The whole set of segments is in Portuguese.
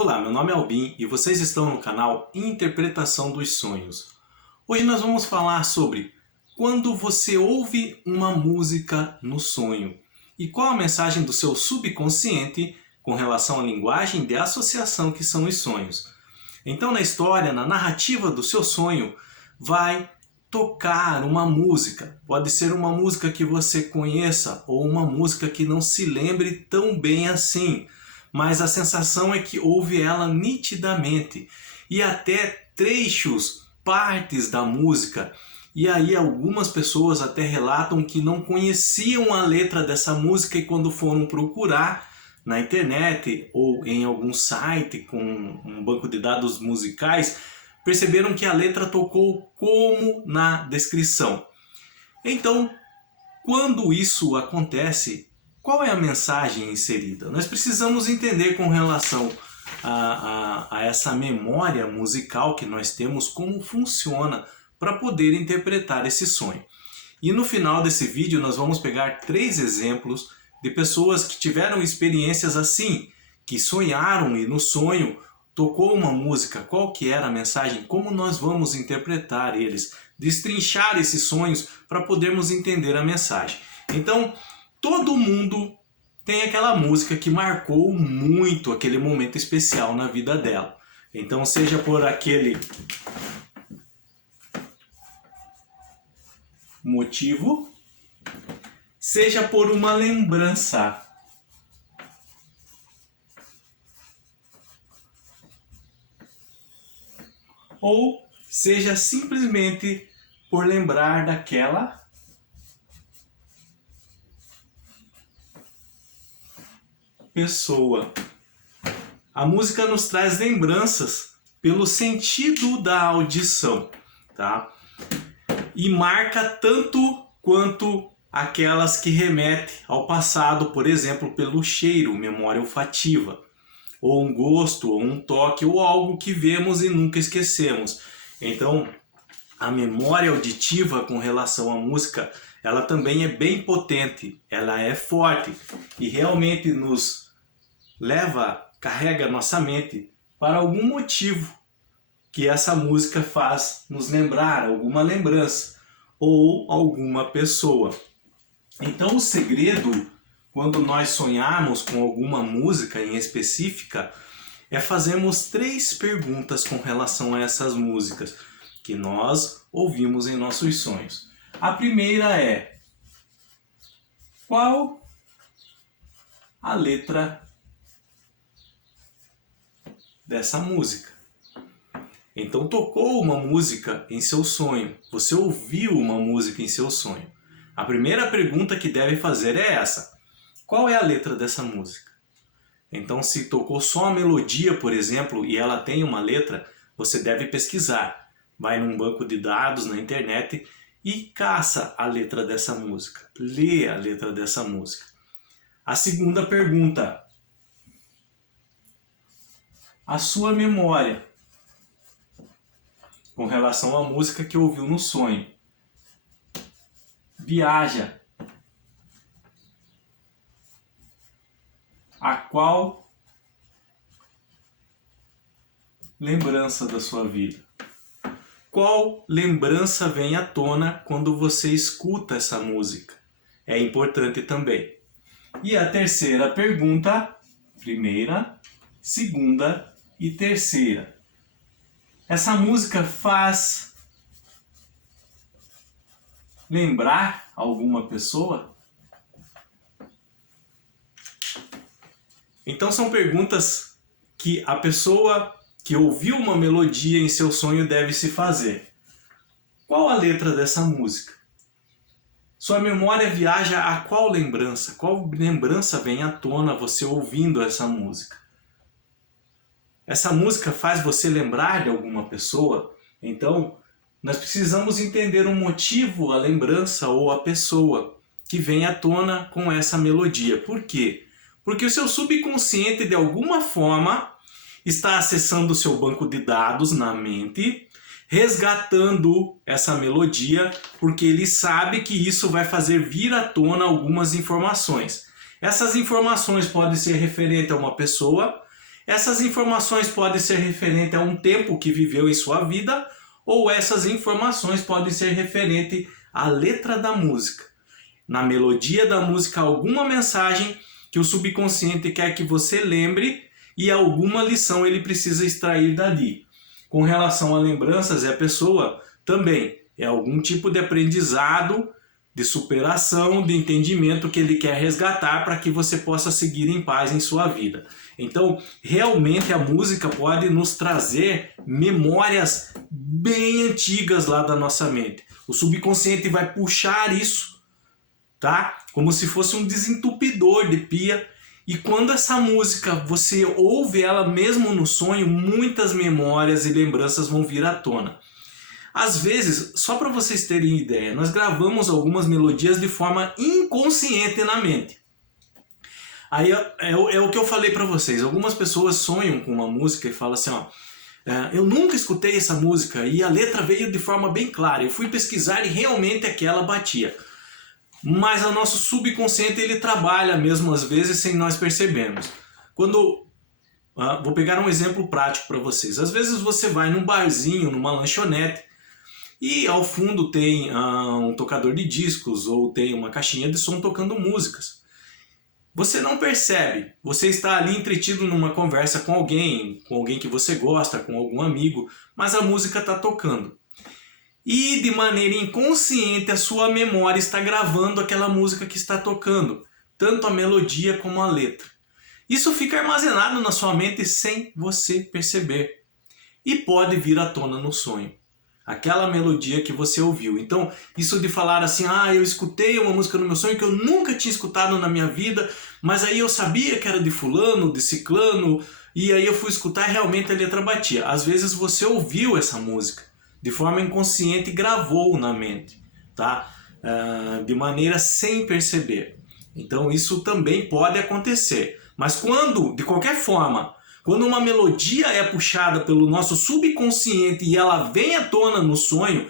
Olá, meu nome é Albin e vocês estão no canal Interpretação dos Sonhos. Hoje nós vamos falar sobre quando você ouve uma música no sonho e qual a mensagem do seu subconsciente com relação à linguagem de associação que são os sonhos. Então, na história, na narrativa do seu sonho, vai tocar uma música. Pode ser uma música que você conheça ou uma música que não se lembre tão bem assim, mas a sensação é que ouve ela nitidamente e até trechos, partes da música. E aí algumas pessoas até relatam que não conheciam a letra dessa música e quando foram procurar na internet ou em algum site com um banco de dados musicais, perceberam que a letra tocou como na descrição. Então, quando isso acontece, qual é a mensagem inserida? Nós precisamos entender com relação a essa memória musical que nós temos, como funciona para poder interpretar esse sonho. E no final desse vídeo nós vamos pegar 3 exemplos de pessoas que tiveram experiências assim, que sonharam e no sonho tocou uma música, qual que era a mensagem, como nós vamos interpretar eles, destrinchar esses sonhos para podermos entender a mensagem. Então, todo mundo tem aquela música que marcou muito aquele momento especial na vida dela. Então, seja por aquele motivo, seja por uma lembrança. Ou seja simplesmente por lembrar daquela pessoa. A música nos traz lembranças pelo sentido da audição, tá? E marca tanto quanto aquelas que remetem ao passado, por exemplo, pelo cheiro, memória olfativa, ou um gosto, ou um toque, ou algo que vemos e nunca esquecemos. Então, a memória auditiva com relação à música, ela também é bem potente, ela é forte e realmente nos carrega nossa mente para algum motivo que essa música faz nos lembrar, alguma lembrança ou alguma pessoa. Então o segredo, quando nós sonharmos com alguma música em específica, é fazermos 3 perguntas com relação a essas músicas que nós ouvimos em nossos sonhos. A primeira é: qual a letra dessa música? Então tocou uma música em seu sonho, você ouviu uma música em seu sonho. A primeira pergunta que deve fazer é essa: qual é a letra dessa música? Então, se tocou só a melodia, por exemplo, e ela tem uma letra, você deve pesquisar. Vai num banco de dados na internet e caça a letra dessa música. Lê a letra dessa música. A segunda pergunta: a sua memória com relação à música que ouviu no sonho viaja a qual lembrança da sua vida? Qual lembrança vem à tona quando você escuta essa música? É importante também. E a terceira pergunta, primeira, segunda e terceira. Essa música faz lembrar alguma pessoa? Então são perguntas que a pessoa que ouviu uma melodia em seu sonho deve se fazer. Qual a letra dessa música? Sua memória viaja a qual lembrança? Qual lembrança vem à tona você ouvindo essa música? Essa música faz você lembrar de alguma pessoa? Então, nós precisamos entender o motivo, a lembrança ou a pessoa que vem à tona com essa melodia. Por quê? Porque o seu subconsciente, de alguma forma, está acessando o seu banco de dados na mente, resgatando essa melodia, porque ele sabe que isso vai fazer vir à tona algumas informações. Essas informações podem ser referentes a uma pessoa, Essas informações podem ser referentes a um tempo que viveu em sua vida, ou essas informações podem ser referentes à letra da música. Na melodia da música, alguma mensagem que o subconsciente quer que você lembre e alguma lição ele precisa extrair dali. Com relação a lembranças e a pessoa, também é algum tipo de aprendizado, de superação, de entendimento que ele quer resgatar para que você possa seguir em paz em sua vida. Então, realmente a música pode nos trazer memórias bem antigas lá da nossa mente. O subconsciente vai puxar isso, tá? Como se fosse um desentupidor de pia. E quando essa música, você ouve ela mesmo no sonho, muitas memórias e lembranças vão vir à tona. Às vezes, só para vocês terem ideia, nós gravamos algumas melodias de forma inconsciente na mente. Aí é o que eu falei para vocês. Algumas pessoas sonham com uma música e falam assim, ó, eu nunca escutei essa música e a letra veio de forma bem clara. Eu fui pesquisar e realmente aquela batia. Mas o nosso subconsciente ele trabalha mesmo às vezes sem nós percebermos. Vou pegar um exemplo prático para vocês. Às vezes você vai num barzinho, numa lanchonete, e ao fundo tem um tocador de discos ou tem uma caixinha de som tocando músicas. Você não percebe, você está ali entretido numa conversa com alguém que você gosta, com algum amigo, mas a música está tocando. E de maneira inconsciente a sua memória está gravando aquela música que está tocando, tanto a melodia como a letra. Isso fica armazenado na sua mente sem você perceber e pode vir à tona no sonho. Aquela melodia que você ouviu. Então, isso de falar assim, eu escutei uma música no meu sonho que eu nunca tinha escutado na minha vida, mas aí eu sabia que era de fulano, de ciclano, e aí eu fui escutar e realmente a letra batia. Às vezes você ouviu essa música de forma inconsciente e gravou na mente, tá? De maneira sem perceber. Então, isso também pode acontecer. Mas de qualquer forma, quando uma melodia é puxada pelo nosso subconsciente e ela vem à tona no sonho,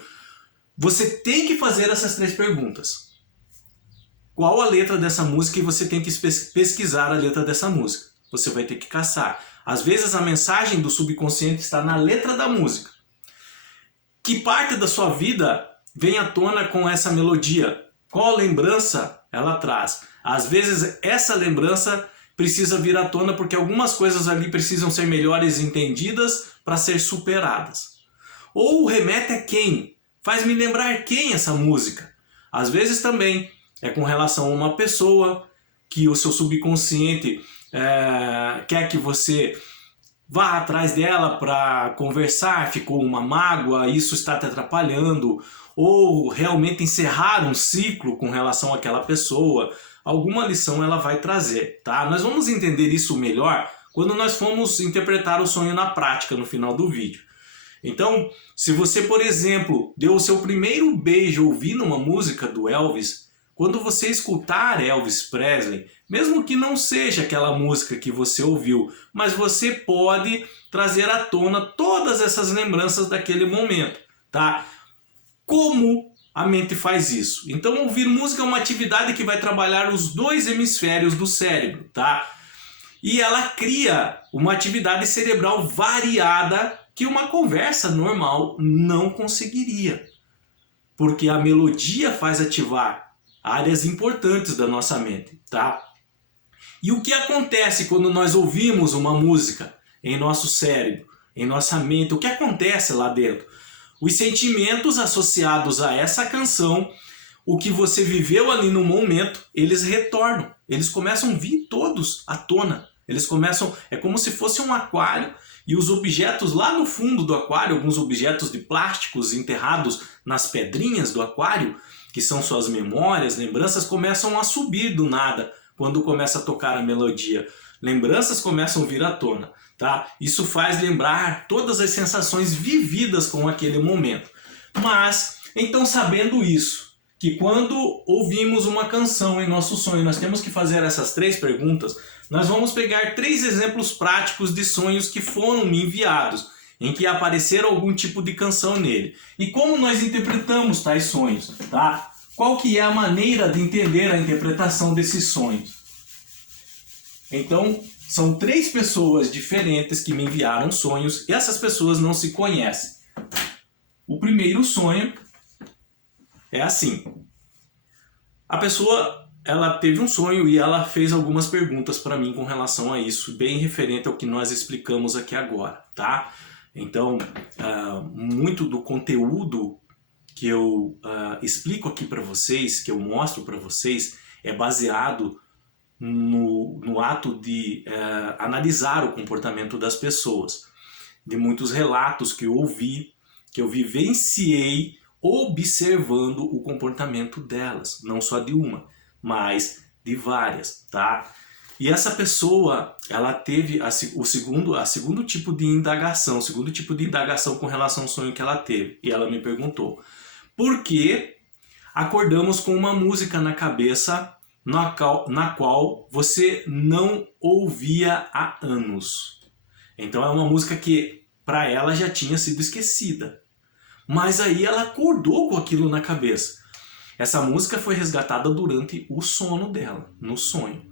você tem que fazer essas 3 perguntas. Qual a letra dessa música? E você tem que pesquisar a letra dessa música. Você vai ter que caçar. Às vezes a mensagem do subconsciente está na letra da música. Que parte da sua vida vem à tona com essa melodia? Qual lembrança ela traz? Às vezes essa lembrança precisa vir à tona porque algumas coisas ali precisam ser melhores entendidas para ser superadas. Ou remete a quem? Faz-me lembrar quem essa música? Às vezes também é com relação a uma pessoa que o seu subconsciente quer que você vá atrás dela para conversar, ficou uma mágoa, isso está te atrapalhando, ou realmente encerrar um ciclo com relação àquela pessoa. Alguma lição ela vai trazer, tá? Nós vamos entender isso melhor quando nós formos interpretar o sonho na prática no final do vídeo. Então, se você, por exemplo, deu o seu primeiro beijo ouvindo uma música do Elvis, quando você escutar Elvis Presley, mesmo que não seja aquela música que você ouviu, mas você pode trazer à tona todas essas lembranças daquele momento, tá? Como a mente faz isso? Então, ouvir música é uma atividade que vai trabalhar os 2 hemisférios do cérebro, tá? E ela cria uma atividade cerebral variada que uma conversa normal não conseguiria. Porque a melodia faz ativar áreas importantes da nossa mente, tá? E o que acontece quando nós ouvimos uma música em nosso cérebro, em nossa mente? O que acontece lá dentro? Os sentimentos associados a essa canção, o que você viveu ali no momento, eles retornam. Eles começam a vir todos à tona. Eles começam, é como se fosse um aquário e os objetos lá no fundo do aquário, alguns objetos de plásticos enterrados nas pedrinhas do aquário, que são suas memórias, lembranças, começam a subir do nada quando começa a tocar a melodia. Lembranças começam a vir à tona. Tá? Isso faz lembrar todas as sensações vividas com aquele momento. Mas, então sabendo isso, que quando ouvimos uma canção em nosso sonho, nós temos que fazer essas 3 perguntas, nós vamos pegar 3 exemplos práticos de sonhos que foram me enviados, em que apareceram algum tipo de canção nele. E como nós interpretamos tais sonhos, tá? Qual que é a maneira de entender a interpretação desses sonhos? Então, são 3 pessoas diferentes que me enviaram sonhos e essas pessoas não se conhecem. O primeiro sonho é assim. A pessoa, ela teve um sonho e ela fez algumas perguntas para mim com relação a isso, bem referente ao que nós explicamos aqui agora, tá? Então, muito do conteúdo que eu explico aqui para vocês, que eu mostro para vocês, é baseado no ato de analisar o comportamento das pessoas, de muitos relatos que eu ouvi, que eu vivenciei observando o comportamento delas, não só de uma, mas de várias, tá? E essa pessoa, ela teve o segundo tipo de indagação, o segundo tipo de indagação com relação ao sonho que ela teve. E ela me perguntou, por que acordamos com uma música na cabeça na qual você não ouvia há anos? Então é uma música que para ela já tinha sido esquecida. Mas aí ela acordou com aquilo na cabeça. Essa música foi resgatada durante o sono dela, no sonho.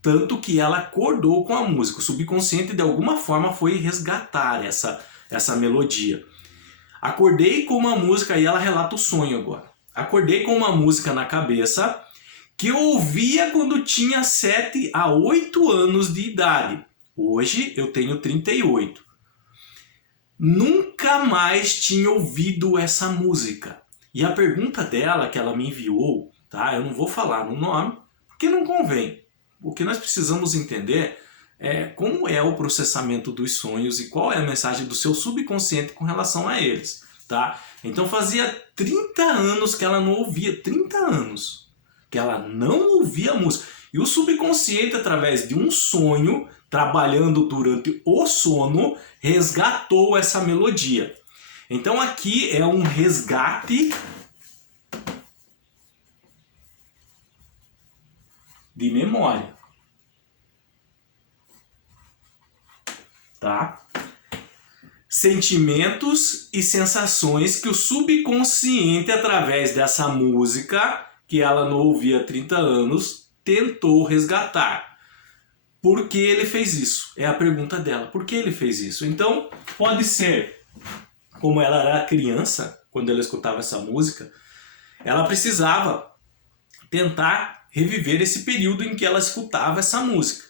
Tanto que ela acordou com a música. O subconsciente de alguma forma foi resgatar essa melodia. Acordei com uma música, e ela relata o sonho agora. Acordei com uma música na cabeça que eu ouvia quando tinha 7 a 8 anos de idade. Hoje eu tenho 38. Nunca mais tinha ouvido essa música. E a pergunta dela, que ela me enviou, tá? Eu não vou falar no nome, porque não convém. O que nós precisamos entender é como é o processamento dos sonhos e qual é a mensagem do seu subconsciente com relação a eles, tá? Então fazia 30 anos que ela não ouvia, 30 anos que ela não ouvia música. E o subconsciente, através de um sonho, trabalhando durante o sono, resgatou essa melodia. Então aqui é um resgate de memória. Tá? Sentimentos e sensações que o subconsciente, através dessa música, que ela não ouvia há 30 anos, tentou resgatar. Por que ele fez isso? É a pergunta dela. Por que ele fez isso? Então, pode ser, como ela era criança, quando ela escutava essa música, ela precisava tentar reviver esse período em que ela escutava essa música.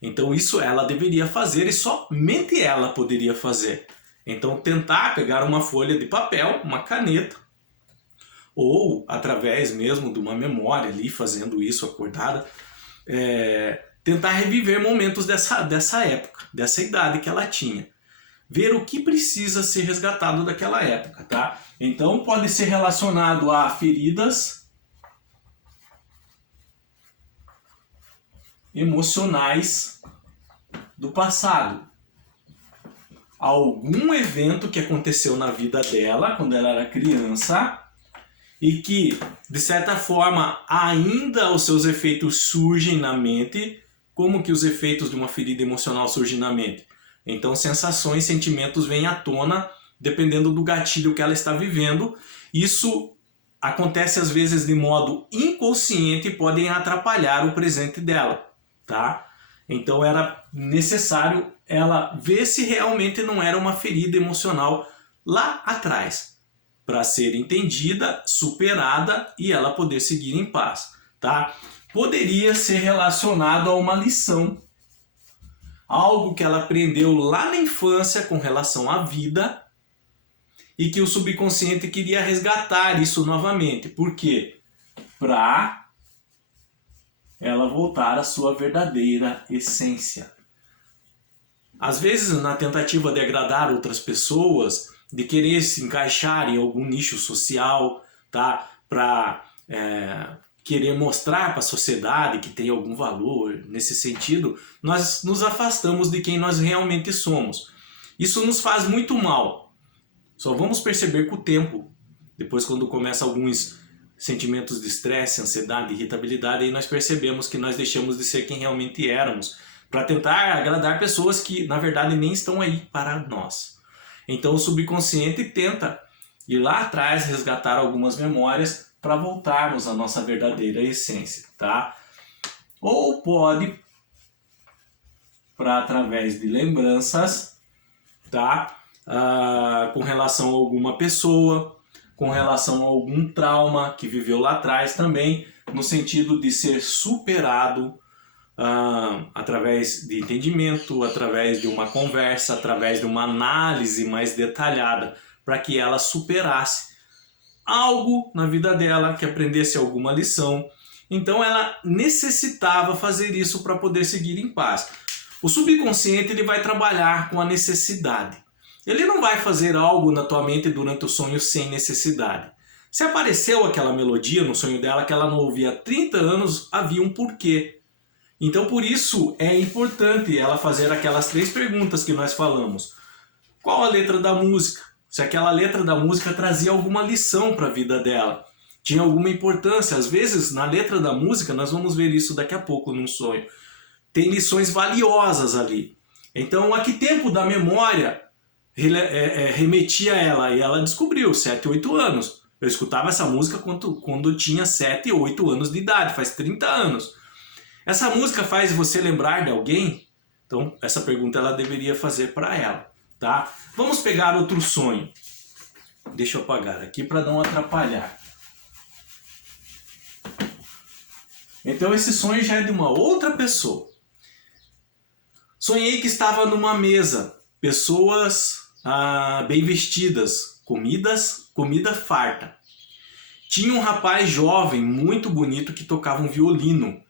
Então isso ela deveria fazer e somente ela poderia fazer. Então tentar pegar uma folha de papel, uma caneta, ou através mesmo de uma memória ali, fazendo isso acordada, tentar reviver momentos dessa época, dessa idade que ela tinha. Ver o que precisa ser resgatado daquela época, tá? Então pode ser relacionado a feridas emocionais do passado. Algum evento que aconteceu na vida dela quando ela era criança e que, de certa forma, ainda os seus efeitos surgem na mente. Como que os efeitos de uma ferida emocional surgem na mente? Então, sensações, sentimentos vêm à tona dependendo do gatilho que ela está vivendo. Isso acontece às vezes de modo inconsciente e podem atrapalhar o presente dela, tá? Então era necessário ela ver se realmente não era uma ferida emocional lá atrás, para ser entendida, superada e ela poder seguir em paz, tá? Poderia ser relacionado a uma lição, algo que ela aprendeu lá na infância com relação à vida e que o subconsciente queria resgatar isso novamente. Por quê? Para ela voltar à sua verdadeira essência. Às vezes, na tentativa de agradar outras pessoas, de querer se encaixar em algum nicho social, tá? Para querer mostrar para a sociedade que tem algum valor nesse sentido, nós nos afastamos de quem nós realmente somos. Isso nos faz muito mal. Só vamos perceber com o tempo, depois quando começa alguns sentimentos de estresse, ansiedade, irritabilidade, aí nós percebemos que nós deixamos de ser quem realmente éramos, para tentar agradar pessoas que na verdade nem estão aí para nós. Então o subconsciente tenta ir lá atrás, resgatar algumas memórias para voltarmos à nossa verdadeira essência, tá? Ou pode para através de lembranças, tá? Com relação a alguma pessoa, com relação a algum trauma que viveu lá atrás também, no sentido de ser superado através de entendimento, através de uma conversa, através de uma análise mais detalhada, para que ela superasse algo na vida dela, que aprendesse alguma lição. Então ela necessitava fazer isso para poder seguir em paz. O subconsciente ele vai trabalhar com a necessidade. Ele não vai fazer algo na tua mente durante o sonho sem necessidade. Se apareceu aquela melodia no sonho dela que ela não ouvia há 30 anos, havia um porquê. Então por isso é importante ela fazer aquelas 3 perguntas que nós falamos. Qual a letra da música? Se aquela letra da música trazia alguma lição para a vida dela. Tinha alguma importância. Às vezes na letra da música, nós vamos ver isso daqui a pouco num sonho, tem lições valiosas ali. Então a que tempo da memória remetia a ela? E ela descobriu, 7, 8 anos. Eu escutava essa música quando eu tinha 7, 8 anos de idade, faz 30 anos. Essa música faz você lembrar de alguém? Então essa pergunta ela deveria fazer para ela, tá? Vamos pegar outro sonho. Deixa eu apagar aqui para não atrapalhar. Então esse sonho já é de uma outra pessoa. Sonhei que estava numa mesa, pessoas bem vestidas, comida farta. Tinha um rapaz jovem, muito bonito, que tocava um violino.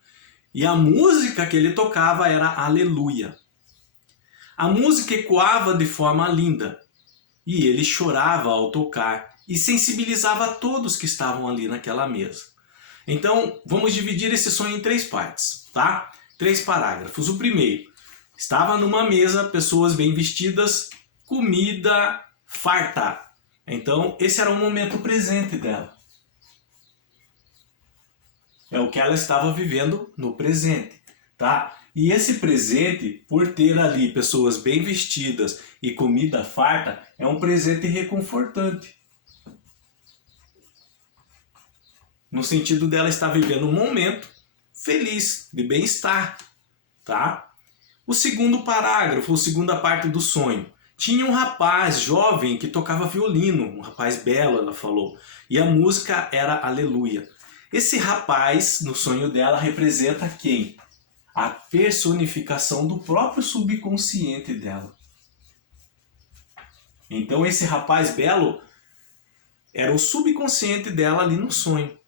E a música que ele tocava era Aleluia. A música ecoava de forma linda. E ele chorava ao tocar e sensibilizava todos que estavam ali naquela mesa. Então, vamos dividir esse sonho em 3 partes, tá? 3 parágrafos. O primeiro, estava numa mesa, pessoas bem vestidas, comida farta. Então, esse era o momento presente dela. É o que ela estava vivendo no presente, tá? E esse presente, por ter ali pessoas bem vestidas e comida farta, é um presente reconfortante. No sentido dela estar vivendo um momento feliz, de bem-estar, tá? O segundo parágrafo, a segunda parte do sonho. Tinha um rapaz jovem que tocava violino, um rapaz belo, ela falou, e a música era Aleluia. Esse rapaz, no sonho dela, representa quem? A personificação do próprio subconsciente dela. Então esse rapaz belo era o subconsciente dela ali no sonho.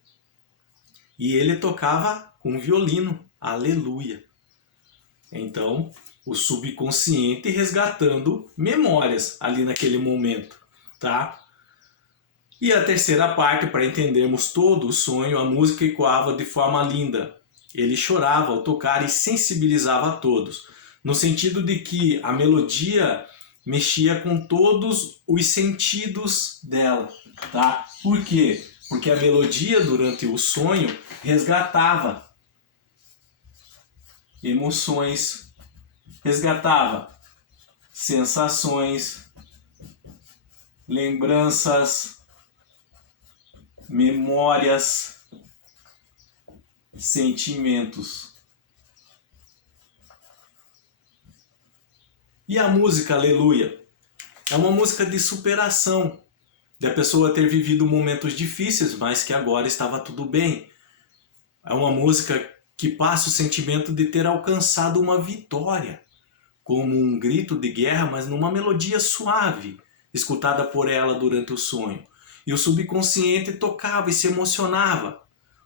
E ele tocava com violino, Aleluia. Então, o subconsciente resgatando memórias ali naquele momento, tá? E a terceira parte, para entendermos todo o sonho, a música ecoava de forma linda. Ele chorava ao tocar e sensibilizava a todos, no sentido de que a melodia mexia com todos os sentidos dela, tá? Por quê? Porque a melodia durante o sonho resgatava emoções, resgatava sensações, lembranças, memórias, sentimentos. E a música Aleluia é uma música de superação, da pessoa ter vivido momentos difíceis, mas que agora estava tudo bem. É uma música que passa o sentimento de ter alcançado uma vitória, como um grito de guerra, mas numa melodia suave, escutada por ela durante o sonho. E o subconsciente tocava e se emocionava.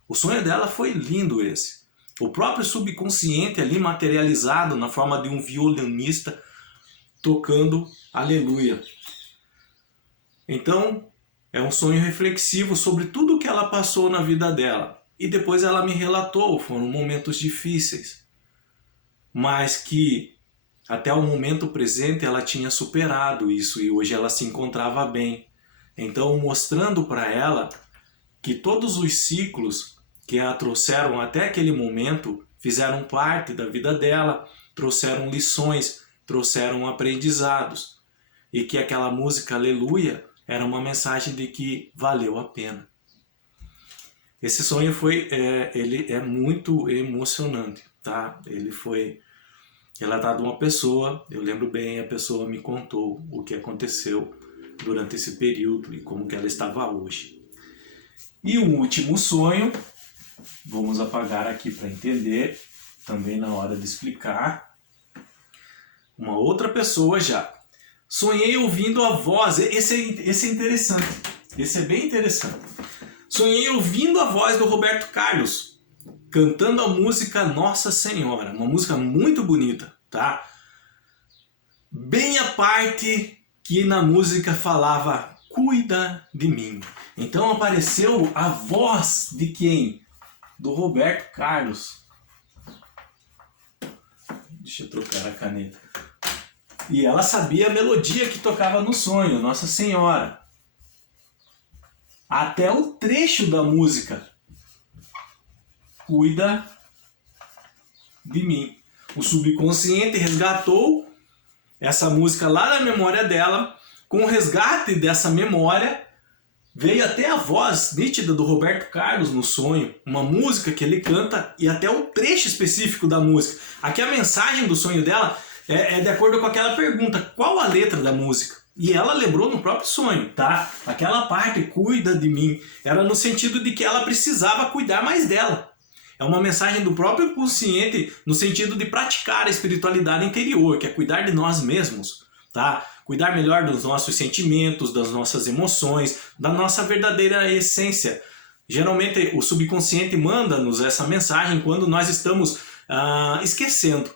O sonho dela foi lindo esse. O próprio subconsciente ali materializado na forma de um violinista tocando Aleluia. Então, é um sonho reflexivo sobre tudo o que ela passou na vida dela. E depois ela me relatou, foram momentos difíceis, mas que até o momento presente ela tinha superado isso e hoje ela se encontrava bem. Então, mostrando para ela que todos os ciclos que a trouxeram até aquele momento fizeram parte da vida dela, trouxeram lições, trouxeram aprendizados. E que aquela música Aleluia era uma mensagem de que valeu a pena. Esse sonho ele é muito emocionante, tá? Ele foi relatado uma pessoa, eu lembro bem, a pessoa me contou o que aconteceu durante esse período e como que ela estava hoje. E o último sonho, vamos apagar aqui para entender, também na hora de explicar. Uma outra pessoa já. Sonhei ouvindo a voz, esse é interessante, esse é bem interessante. Sonhei ouvindo a voz do Roberto Carlos, cantando a música Nossa Senhora, uma música muito bonita, tá? Bem a parte que na música falava, cuida de mim. Então apareceu a voz de quem? Do Roberto Carlos. Deixa eu trocar a caneta. E ela sabia a melodia que tocava no sonho, Nossa Senhora. Até o trecho da música. Cuida de mim. O subconsciente resgatou essa música lá na memória dela. Com o resgate dessa memória, veio até a voz nítida do Roberto Carlos no sonho. Uma música que ele canta e até o trecho específico da música. Aqui a mensagem do sonho dela é de acordo com aquela pergunta, qual a letra da música? E ela lembrou no próprio sonho, tá? Aquela parte, cuida de mim, era no sentido de que ela precisava cuidar mais dela. É uma mensagem do próprio consciente no sentido de praticar a espiritualidade interior, que é cuidar de nós mesmos, tá? Cuidar melhor dos nossos sentimentos, das nossas emoções, da nossa verdadeira essência. Geralmente o subconsciente manda-nos essa mensagem quando nós estamos esquecendo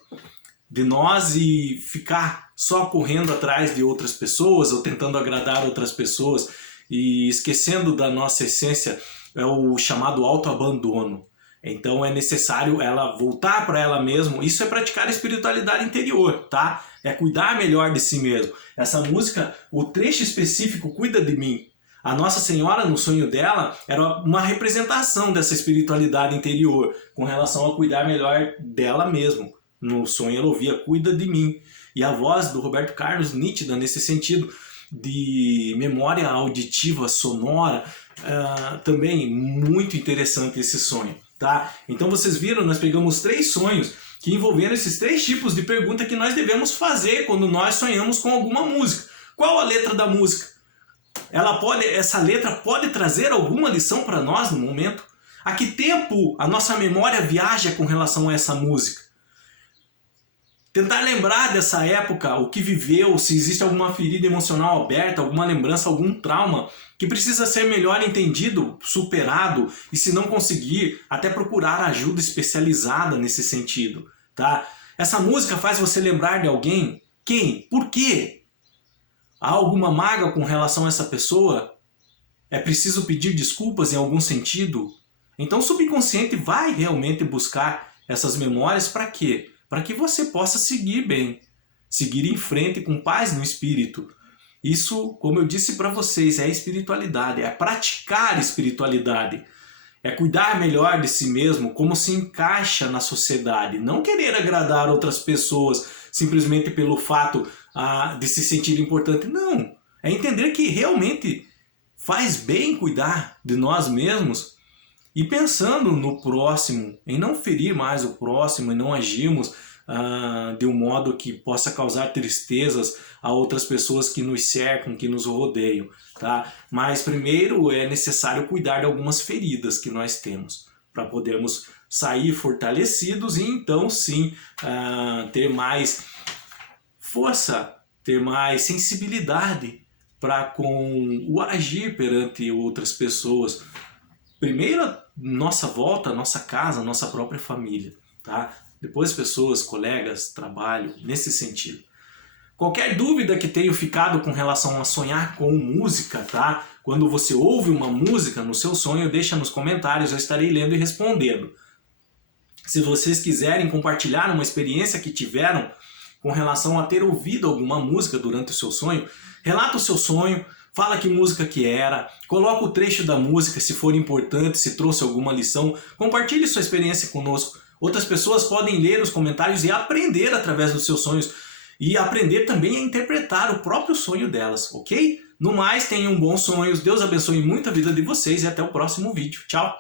de nós e ficar só correndo atrás de outras pessoas ou tentando agradar outras pessoas e esquecendo da nossa essência, é o chamado autoabandono. Então é necessário ela voltar para ela mesma. Isso é praticar a espiritualidade interior, tá? É cuidar melhor de si mesmo. Essa música, o trecho específico, cuida de mim. A Nossa Senhora, no sonho dela, era uma representação dessa espiritualidade interior com relação a cuidar melhor dela mesma. No sonho ela ouvia, cuida de mim. E a voz do Roberto Carlos, nítida nesse sentido de memória auditiva, sonora, também muito interessante esse sonho. Tá? Então vocês viram, nós pegamos 3 sonhos que envolveram esses 3 tipos de pergunta que nós devemos fazer quando nós sonhamos com alguma música. Qual a letra da música? Essa letra pode trazer alguma lição para nós no momento? A que tempo a nossa memória viaja com relação a essa música? Tentar lembrar dessa época, o que viveu, se existe alguma ferida emocional aberta, alguma lembrança, algum trauma que precisa ser melhor entendido, superado, e se não conseguir, até procurar ajuda especializada nesse sentido, tá? Essa música faz você lembrar de alguém? Quem? Por quê? Há alguma mágoa com relação a essa pessoa? É preciso pedir desculpas em algum sentido? Então o subconsciente vai realmente buscar essas memórias para quê? Para que você possa seguir bem, seguir em frente com paz no espírito. Isso, como eu disse para vocês, é espiritualidade, é praticar espiritualidade. É cuidar melhor de si mesmo, como se encaixa na sociedade. Não querer agradar outras pessoas simplesmente pelo fato de se sentir importante. Não, é entender que realmente faz bem cuidar de nós mesmos e pensando no próximo, em não ferir mais o próximo e não agirmos de um modo que possa causar tristezas a outras pessoas que nos cercam, que nos rodeiam, tá? Mas primeiro é necessário cuidar de algumas feridas que nós temos, para podermos sair fortalecidos e então sim ter mais força, ter mais sensibilidade para com o agir perante outras pessoas. Primeiro, nossa volta, nossa casa, nossa própria família, tá? Depois pessoas, colegas, trabalho, nesse sentido. Qualquer dúvida que tenha ficado com relação a sonhar com música, tá? Quando você ouve uma música no seu sonho, deixa nos comentários, eu estarei lendo e respondendo. Se vocês quiserem compartilhar uma experiência que tiveram com relação a ter ouvido alguma música durante o seu sonho, relata o seu sonho, fala que música que era, coloca o trecho da música se for importante, se trouxe alguma lição, compartilhe sua experiência conosco. Outras pessoas podem ler os comentários e aprender através dos seus sonhos e aprender também a interpretar o próprio sonho delas, ok? No mais, tenham bons sonhos, Deus abençoe muito a vida de vocês e até o próximo vídeo. Tchau!